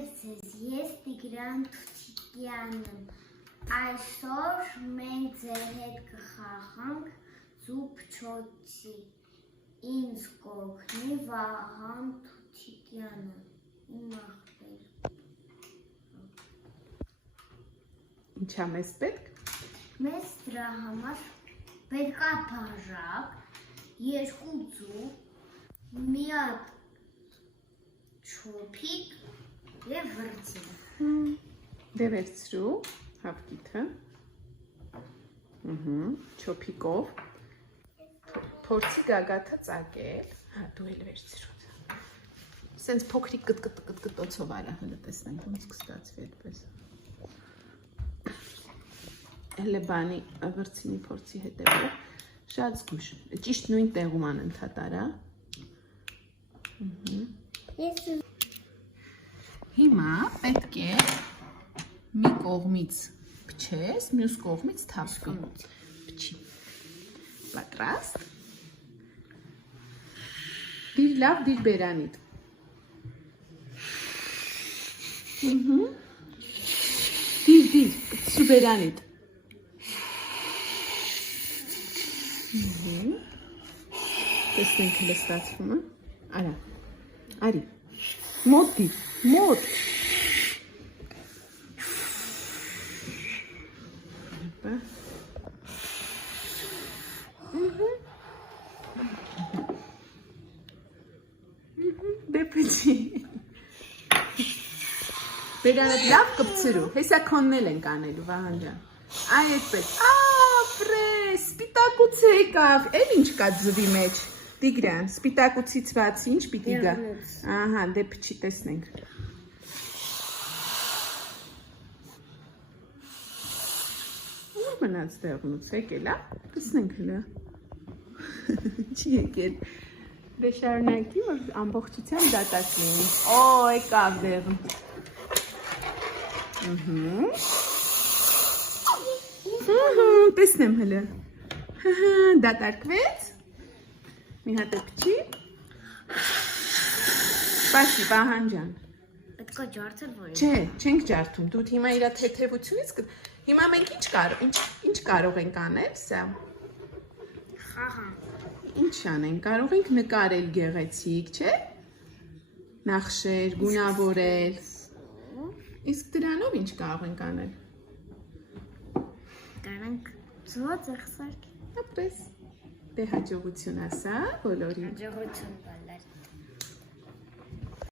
Այցես, ես Տիգրան Թուչիկյանն, այսօր մենք ձեր հետ կխաղանք զուփչոցի, ինձ կօգնի Վահան Թուչիկյանը, իմ ախպեր։ Ինչա մեզ պետք։ Մեզ դրա համար պետք է բաժակ, 2 ձու, մի հատ չոփիկ և վրձին։ Դե վերցրու հավկիթը, չոփիկով, փորձի գագաթը ծակել, դու էլ վերցրու, սենց փոքրիկ կտկտոցով արա, հլը տեսնենք, ոնց կստացվի այդպես։ Հլը բանի վրձինի փորձի հետևով, շատ զգուշ, ճիշտ նույն տեղում անընդհատ արա։ Հիմա պետք է մի կողմից փչես, մյուս կողմից թափվի։ Փչի։ Պատրաստ։ Դիր լավ, դիր բերանիդ։ Դիր, փչի բերանիդ։ Տեսնենք հլը ստացվում է։ Արա, արի, մոտ դիր, մոտ։ Դե պիչի։ Բերանդ լավ կպցրու, հեսա քոննել ենք անելու, Վահան ջան։ Այ այդպես, ապրես, սպիտակուց եկավ, էլ ինչ կա ձվի մեջ, Տիգրան, սպիտակուցից բացի ինչ պիտի գա։ Ահա, դե փչի տեսնենք։ Ուր մնաց դեղնուց, եկել է, տեսնենք հլը։ Չի եկել։ Դե շարունակի, որ ամբողջությամբ դատակ լինի։ Օ, եկավ դեղն։ Տեսնեմ հլը։ Դատարկվեց։ Մի հատ է փչի։ Սպասի, Վահան ջան։ Պետք է ջարդել, որ։ Չէ, չենք ջարդում։ Դու հիմա իր թեթևությունից հիմա մենք ինչ կարող ենք անել, սա։ Խաղան։ Ինչ անենք, կարող ենք նկարել գեղեցիկ, չէ՞։ Նախշեր, գունավորել։ Իսկ դրանով ինչ կարող ենք անել։ Կարանք ծուղը ծեղսարկ։ Ապրես։ Դե հաջողություն ասա բոլորին։ Հաջողություն։